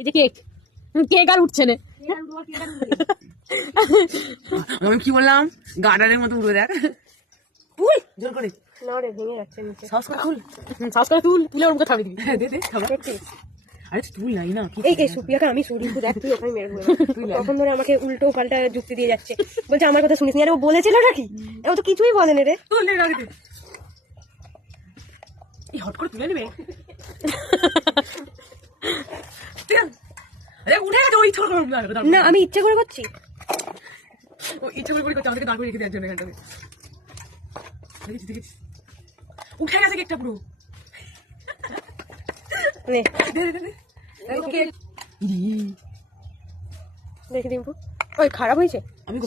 এই যে cake, cake আর উঠছে না। আমি কি বললাম, গার্ডারের মতো উড়ে দেখ। তুই জোর করে না রে, ভেঙে যাচ্ছে নিচে। সাহস করে খুল, সাহস করে তুল, তুলে ওর মুখে থামিয়ে দিবি। দে দে খাবার। আরে তুই নাই না, এই এই সুপ্রিয়াকে আমি সরিয়ে দেখ, তুই ওখানে মেরে দেবো। তখন ধরে আমাকে উল্টো পাল্টা যুক্তি দিয়ে যাচ্ছে, বলছে আমার কথা শুনিস নি। আরে ও বলেছিল নাকি? ও তো কিছুই বলেনি রে। তুলে রাখি দে। এই হট করে তুলে নেবে। আরে উঠে গেছে, ওই ইচ্ছা করে না, আমি ইচ্ছে করে করছি। ও ইচ্ছা করে করছে আমাদেরকে দাঁড় করে রেখে দেওয়ার জন্য এখানটাতে। দেখেছি দেখেছি, উঠে গেছে কেকটা পুরো। নে দে দে দে। দেখে দিম্পু, ওই খারাপ হয়েছে। আমি